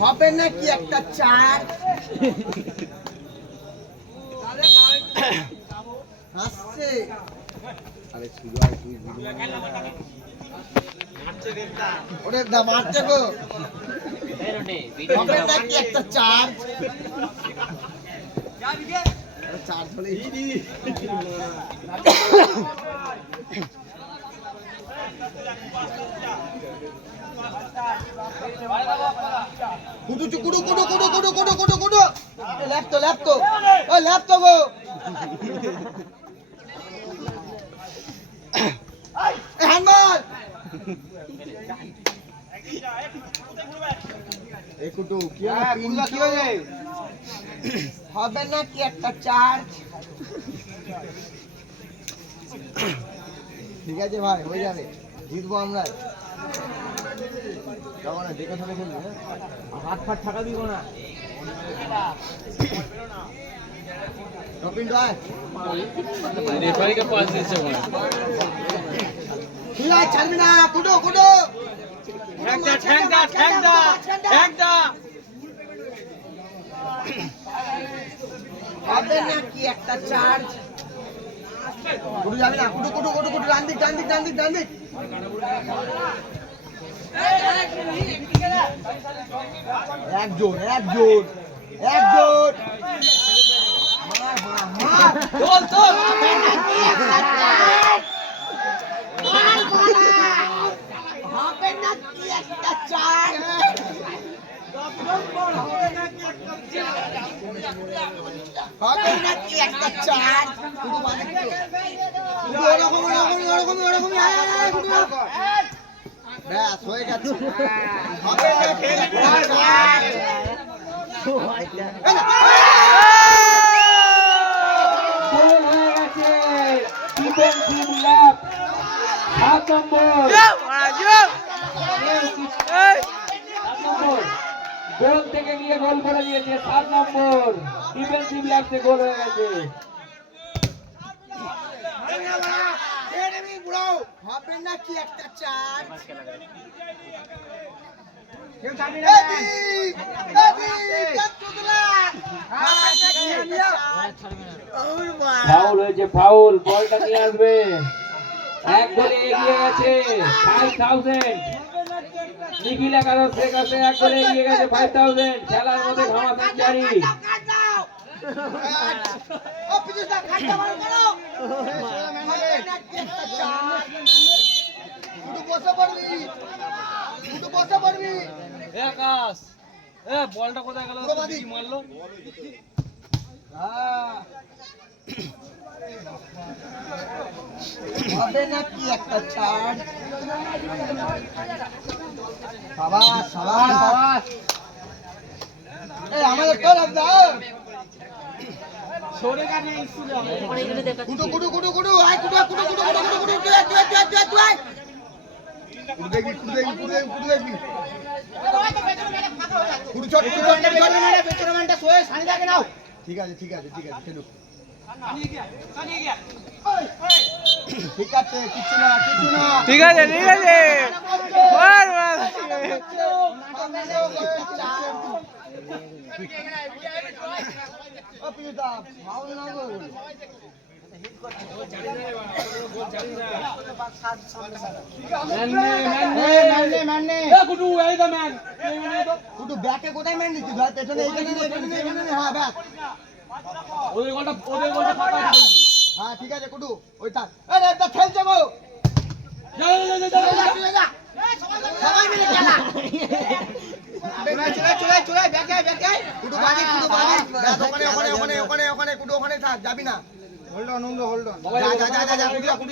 হবে নাকি একটা চার আসছে আরে সুজয় তুই ওরে দা মারতে গো হবে নাকি একটা চার চার ধরে কুটু কুটু কুটু কুটু কুটু কুটু কুটু কুটু ল্যাপটপ ও ল্যাপটপ গো হ্যান্ডবল এই কুটু কি হয়েছে হবে নাকি একটা চার্জ ঠিক আছে ভাই হয়ে যাবে জিতবো আমরা যাবো না দেখে শুনে খেলবি হাত ফাট টাকা দিব না ছাড়বি না কুটো কুটো হবে নাকি একটা চার্জ কুটু যাবি না কুটু কুটু কুটু কুটু ডান দিক ডান দিক ডান দিক ডান দিক একজন একজন একজন হবে নাকি একটা চার হবে নাকি একটা চার ওরকম ওরকম ওরকম ওরকম ব্যাস হয়ে গেছে হবে নাকি একটা চার গোল থেকে গিয়ে গোল করে দিয়েছে 7 নম্বর ডিফেন্সিভ ল্যাপসে গোল হয়ে গেছে হবে নাকি একটা চার ফাউল হয়েছে ফাউল বলটা নিয়ে আসবে এক গোলে এগিয়ে গেছে 5000 নিখিল একাদশের কাছে এক গোলে এগিয়ে গেছে 5000 খেলার মধ্যে ঘামা সেঞ্চুরি বলটা কোথায় গেল কি মারলো হবে নাকি একটা চার সাবাস সাবাস সাবাস এই আমাদের তরফ দাও সরে গেছে স্কুলে কুটু কুটু কুটু কুটু আই কুটু কুটু কুটু কুটু কুটু কুটু তুই আই কুটু দেখবি কুটু দেখবি কুটু দেখবি কুটু দেখবি কুটু চট কুটু চট বেচরমানটা সোয়ে সানি দাকে নাও ঠিক আছে ঠিক আছে ঠিক আছে খেলুক ঠিক আছে কিছু না কিছু না ঠিক আছে ঠিক আছে কুটু ব্যাকে কোথায় ম্যান দিচ্ছিস ভাই পেছনে এইখানে হ্যাঁ ব্যাক ওদের গোলটা ফাটা হ্যাঁ ঠিক আছে কুটু ওই থাক আরে এটা খেলছে গো সবাই মিলে খেলা চলে ব্যাকে কুটু বাড়ি ওখানে কুটু ওখানে থাক যাবি না হোল্ড অন যা যা যা যা